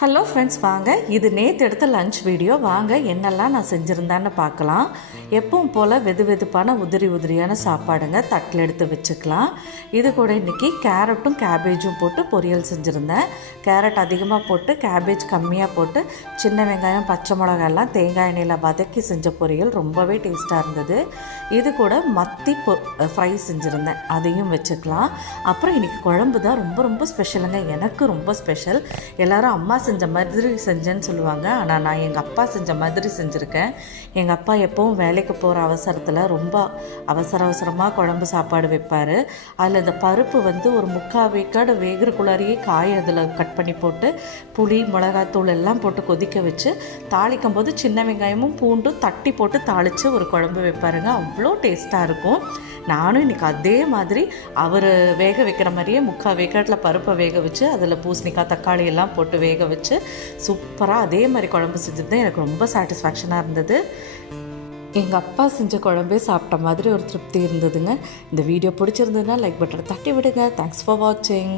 Hello friends, வாங்க இது நேற்று எடுத்த லஞ்ச் வீடியோ. வாங்க என்னெல்லாம் நான் செஞ்சுருந்தேன்னு பார்க்கலாம். எப்பவும் போல் வெது வெதுப்பான உதிரியான சாப்பாடுங்க தட்டில் எடுத்து வச்சுக்கலாம். இது கூட இன்றைக்கி கேரட்டும் கேபேஜும் போட்டு பொரியல் செஞ்சுருந்தேன். கேரட் அதிகமாக போட்டு கேபேஜ் கம்மியாக போட்டு சின்ன வெங்காயம் பச்சை மிளகாயெல்லாம் தேங்காய் எண்ணெயில் வதக்கி செஞ்ச பொரியல் ரொம்பவே டேஸ்ட்டாக இருந்தது. இது கூட மத்தி ஃப்ரை செஞ்சுருந்தேன், அதையும் வச்சுக்கலாம். அப்புறம் இன்றைக்கி குழம்பு தான் ரொம்ப ஸ்பெஷலுங்க. எனக்கு ரொம்ப ஸ்பெஷல். எல்லோரும் அம்மா செஞ்ச மாதிரி செஞ்சேன்னு சொல்லுவாங்க, ஆனால் நான் எங்கள் அப்பா செஞ்ச மாதிரி செஞ்சுருக்கேன். எங்கள் அப்பா எப்போவும் வேலைக்கு போகிற அவசரத்தில் ரொம்ப அவசரமாக குழம்பு சாப்பாடு வைப்பார். அதில் இந்த பருப்பு ஒரு 3/4 வேக்காடு வேகிறக்குள்ளாரியே காய் அதில் கட் பண்ணி போட்டு புளி மிளகாத்தூள் எல்லாம் போட்டு கொதிக்க வச்சு தாளிக்கும் போது சின்ன வெங்காயமும் பூண்டும் தட்டி போட்டு தாளித்து ஒரு குழம்பு வைப்பாருங்க. அவ்வளோ டேஸ்ட்டாக இருக்கும். நானும் இன்றைக்கி அதே மாதிரி அவர் வேக வைக்கிற மாதிரியே 3/4 வேக்காட்டில் பருப்பை வேக வச்சு அதில் பூசணிக்காய் தக்காளி எல்லாம் போட்டு வேக வச்சு சூப்பராக அதே மாதிரி குழம்பு செஞ்சது எனக்கு ரொம்ப சாட்டிஸ்ஃபேக்ஷனாக இருந்தது. எங்கள் அப்பா செஞ்ச குழம்பே சாப்பிட்ட மாதிரி ஒரு திருப்தி இருந்ததுங்க. இந்த வீடியோ பிடிச்சிருந்ததுன்னா லைக் பட்டன் தட்டி விடுங்க. தேங்க்ஸ் ஃபார் வாட்சிங்.